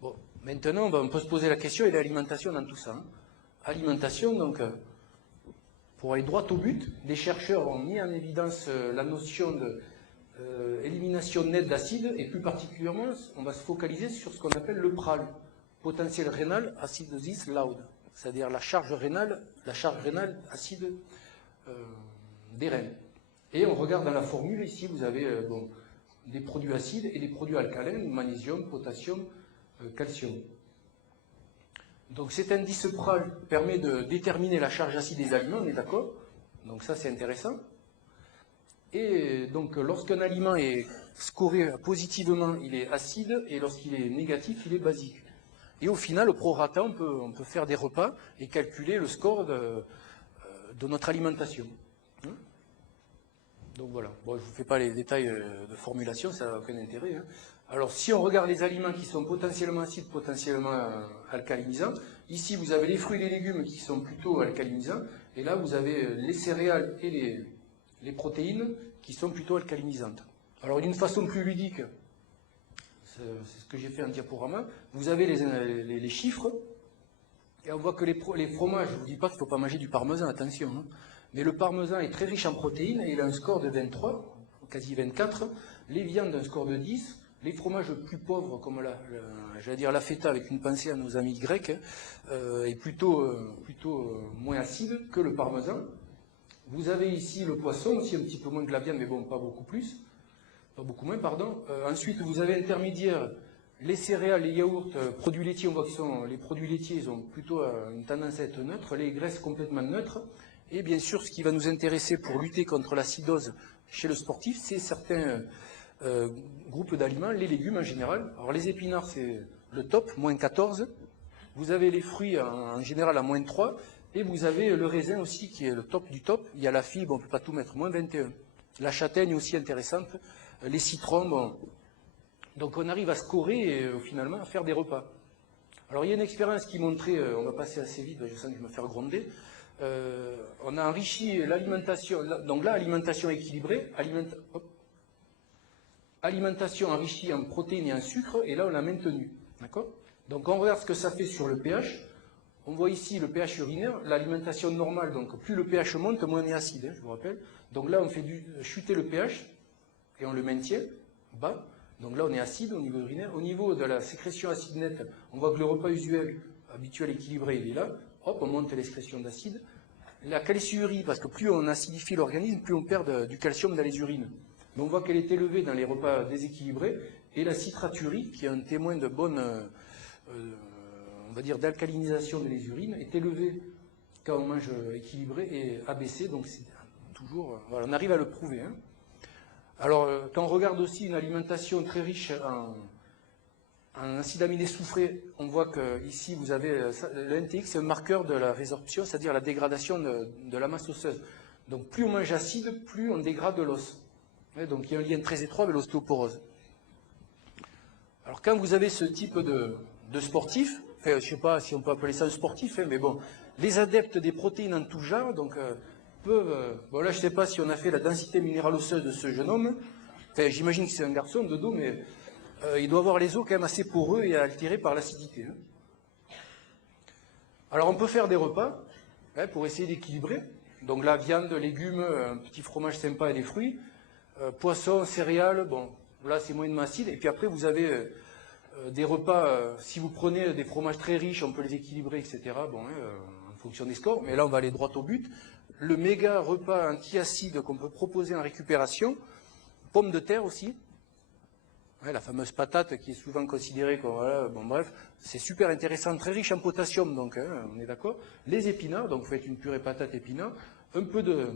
Bon, maintenant, on peut se poser la question, et l'alimentation dans tout ça. Hein. Alimentation, donc, pour aller droit au but, des chercheurs ont mis en évidence la notion de élimination nette d'acide, et plus particulièrement, on va se focaliser sur ce qu'on appelle le PRAL, potentiel rénal acidosis loud, c'est-à-dire la charge rénale acide des reins. Et on regarde dans la formule, ici, vous avez des produits acides et des produits alcalins, magnésium, potassium, calcium. Donc cet indice PRAL permet de déterminer la charge acide des aliments, on est d'accord? Donc ça c'est intéressant. Et donc lorsqu'un aliment est scoré positivement, il est acide, et lorsqu'il est négatif, il est basique. Et au final, au prorata, on peut faire des repas et calculer le score de notre alimentation. Donc voilà, bon, je ne vous fais pas les détails de formulation, ça n'a aucun intérêt. Hein. Alors si on regarde les aliments qui sont potentiellement acides, potentiellement alcalinisants, ici vous avez les fruits et les légumes qui sont plutôt alcalinisants, et là vous avez les céréales et les protéines qui sont plutôt alcalinisantes. Alors d'une façon plus ludique, c'est ce que j'ai fait en diaporama, vous avez les chiffres, et on voit que les fromages, je ne vous dis pas qu'il ne faut pas manger du parmesan, attention, hein, mais le parmesan est très riche en protéines, et il a un score de 23, quasi 24, les viandes un score de 10, les fromages plus pauvres, comme la feta, avec une pensée à nos amis grecs, est plutôt moins acide que le parmesan. Vous avez ici le poisson, aussi un petit peu moins que la viande, mais bon, pas beaucoup moins, pardon. Ensuite, vous avez intermédiaire, les céréales, les yaourts, produits laitiers, on voit que les produits laitiers, ils ont plutôt une tendance à être neutres, les graisses complètement neutres. Et bien sûr, ce qui va nous intéresser pour lutter contre l'acidose chez le sportif, c'est certains groupes d'aliments, les légumes en général. Alors les épinards, c'est le top, moins 14. Vous avez les fruits en général à moins 3. Et vous avez le raisin aussi qui est le top du top. Il y a la figue, on ne peut pas tout mettre, moins 21. La châtaigne aussi intéressante. Les citrons, bon. Donc on arrive à scorer et finalement à faire des repas. Alors il y a une expérience qui montrait, on va passer assez vite, je sens que je vais me faire gronder. On a enrichi l'alimentation, donc là, alimentation équilibrée, alimentation enrichie en protéines et en sucre, et là, on l'a maintenu. D'accord? Donc, on regarde ce que ça fait sur le pH. On voit ici le pH urinaire, l'alimentation normale, donc plus le pH monte, moins on est acide, hein, je vous rappelle. Donc là, on fait chuter le pH, et on le maintient bas. Donc là, on est acide au niveau urinaire. Au niveau de la sécrétion acide nette, on voit que le repas usuel, habituel, équilibré, il est là. Hop, on monte l'excrétion d'acide. La calciurie, parce que plus on acidifie l'organisme, plus on perd du calcium dans les urines. Mais on voit qu'elle est élevée dans les repas déséquilibrés. Et la citraturie, qui est un témoin de bonne, on va dire, d'alcalinisation des urines, est élevée quand on mange équilibré et abaissée. Donc c'est toujours, voilà, on arrive à le prouver. Hein. Alors, quand on regarde aussi une alimentation très riche en acides aminés soufrés, on voit que ici vous avez le NTX, c'est un marqueur de la résorption, c'est-à-dire la dégradation de la masse osseuse. Donc plus on mange acide, plus on dégrade l'os. Donc il y a un lien très étroit avec l'ostéoporose. Alors quand vous avez ce type de sportif, enfin, je ne sais pas si on peut appeler ça un sportif, hein, mais bon, les adeptes des protéines en tout genre, donc peuvent, bon là je ne sais pas si on a fait la densité minérale osseuse de ce jeune homme, enfin, j'imagine que c'est un garçon de dos, mais il doit avoir les os quand même assez poreux et altérés par l'acidité. Hein. Alors on peut faire des repas hein, pour essayer d'équilibrer. Donc la viande, légumes, un petit fromage sympa et des fruits. Poisson, céréales, bon, là c'est moyennement acide. Et puis après vous avez des repas, si vous prenez des fromages très riches, on peut les équilibrer, etc. Bon, en fonction des scores. Mais là on va aller droit au but. Le méga repas anti-acide qu'on peut proposer en récupération. Pommes de terre aussi. Ouais, la fameuse patate qui est souvent considérée comme, voilà, bon bref, c'est super intéressant, très riche en potassium, donc hein, on est d'accord. Les épinards, donc vous faites une purée patate épinards, un peu de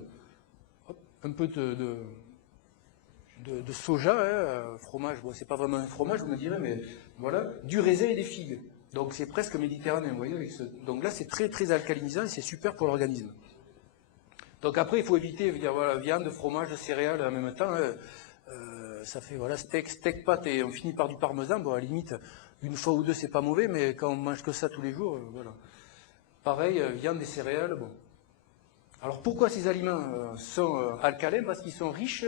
soja, hein, fromage, bon c'est pas vraiment un fromage, vous me direz, mais voilà, du raisin et des figues. Donc c'est presque méditerranéen, vous voyez, donc là c'est très très alcalinisant et c'est super pour l'organisme. Donc après il faut éviter, voilà, viande, fromage, céréales en même temps, hein, ça fait voilà steak, pâte et on finit par du parmesan. Bon, à la limite, une fois ou deux, c'est pas mauvais, mais quand on mange que ça tous les jours, voilà. Pareil, viande et céréales, bon. Alors pourquoi ces aliments sont alcalins? Parce qu'ils sont riches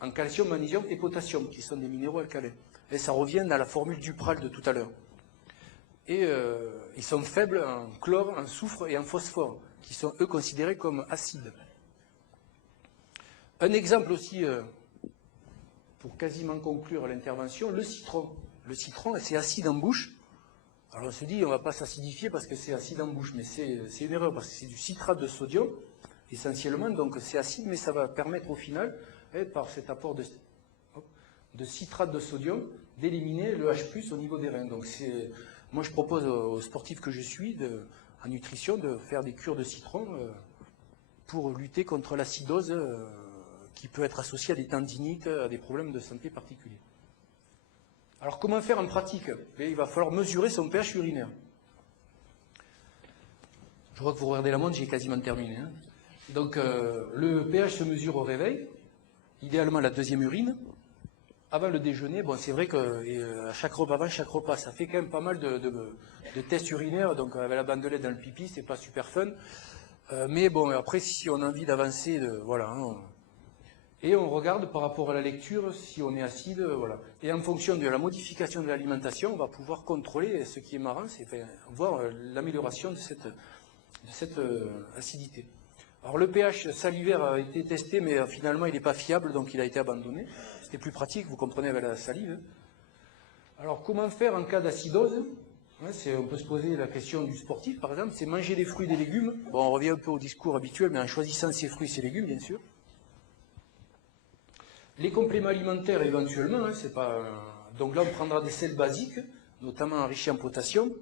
en calcium, magnésium et potassium, qui sont des minéraux alcalins. et ça revient à la formule Dupral de tout à l'heure. Et ils sont faibles en chlore, en soufre et en phosphore, qui sont eux considérés comme acides. Un exemple aussi, pour quasiment conclure l'intervention, le citron. Le citron, c'est acide en bouche. Alors on se dit, on ne va pas s'acidifier parce que c'est acide en bouche, mais c'est une erreur, parce que c'est du citrate de sodium, essentiellement, donc c'est acide, mais ça va permettre au final, par cet apport de citrate de sodium, d'éliminer le H+, au niveau des reins. Donc moi je propose aux sportifs que je suis, en nutrition, de faire des cures de citron pour lutter contre l'acidose qui peut être associée à des tendinites, à des problèmes de santé particuliers. Alors comment faire en pratique? Il va falloir mesurer son pH urinaire. Je vois que vous regardez la montre, j'ai quasiment terminé. Hein. Donc le pH se mesure au réveil, idéalement la deuxième urine. Avant le déjeuner, bon c'est vrai qu'à chaque repas, avant chaque repas, ça fait quand même pas mal de tests urinaires, donc avec la bandelette dans le pipi, c'est pas super fun. Mais bon, après si on a envie d'avancer, voilà. Hein, et on regarde par rapport à la lecture si on est acide, voilà. Et en fonction de la modification de l'alimentation, on va pouvoir contrôler, ce qui est marrant, c'est voir l'amélioration de cette acidité. Alors le pH salivaire a été testé, mais finalement il n'est pas fiable, donc il a été abandonné. C'était plus pratique, vous comprenez, avec la salive. Alors comment faire en cas d'acidose? On peut se poser la question du sportif, par exemple, c'est manger des fruits et des légumes. Bon, on revient un peu au discours habituel, mais en choisissant ses fruits et ses légumes, bien sûr. Les compléments alimentaires, éventuellement, hein, c'est pas... Donc là, on prendra des sels basiques, notamment enrichis en potassium.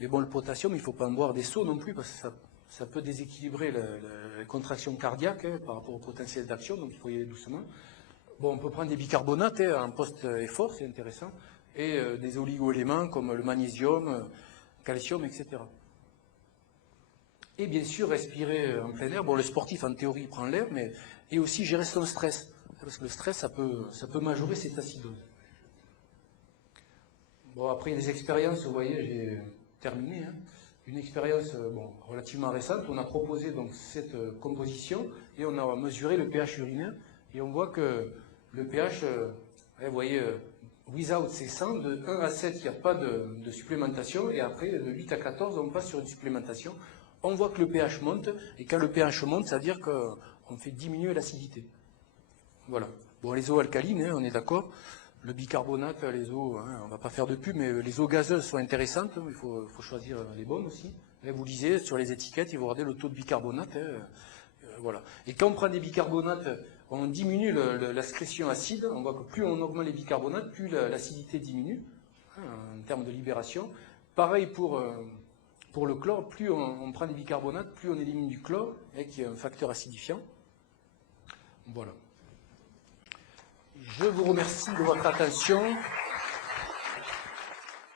Mais bon, le potassium, il ne faut pas en boire des seaux non plus, parce que ça peut déséquilibrer la contraction cardiaque hein, par rapport au potentiel d'action, donc il faut y aller doucement. Bon, on peut prendre des bicarbonates hein, en post-effort, c'est intéressant, et des oligo-éléments comme le magnésium, calcium, etc. Et bien sûr, respirer en plein air. Bon, le sportif, en théorie, prend l'air, mais et aussi gérer son stress. Parce que le stress, ça peut majorer cette acidose. Bon, après, il y a des expériences, vous voyez, j'ai terminé. Hein. Une expérience relativement récente, on a proposé donc cette composition et on a mesuré le pH urinaire. Et on voit que le pH, vous voyez, without c'est 100, de 1 à 7, il n'y a pas de supplémentation. Et après, de 8 à 14, on passe sur une supplémentation. On voit que le pH monte. Et quand le pH monte, ça veut dire qu'on fait diminuer l'acidité. Voilà. Bon, les eaux alcalines, hein, on est d'accord. Le bicarbonate, les eaux, hein, on ne va pas faire de pub, mais les eaux gazeuses sont intéressantes. Il faut choisir les bonnes aussi. Là, vous lisez sur les étiquettes, et vous regardez le taux de bicarbonate. Hein, voilà. Et quand on prend des bicarbonates, on diminue la sécrétion acide. On voit que plus on augmente les bicarbonates, plus l'acidité diminue hein, en termes de libération. Pareil pour le chlore. Plus on prend des bicarbonates, plus on élimine du chlore, hein, qui est un facteur acidifiant. Voilà. Je vous remercie de votre attention.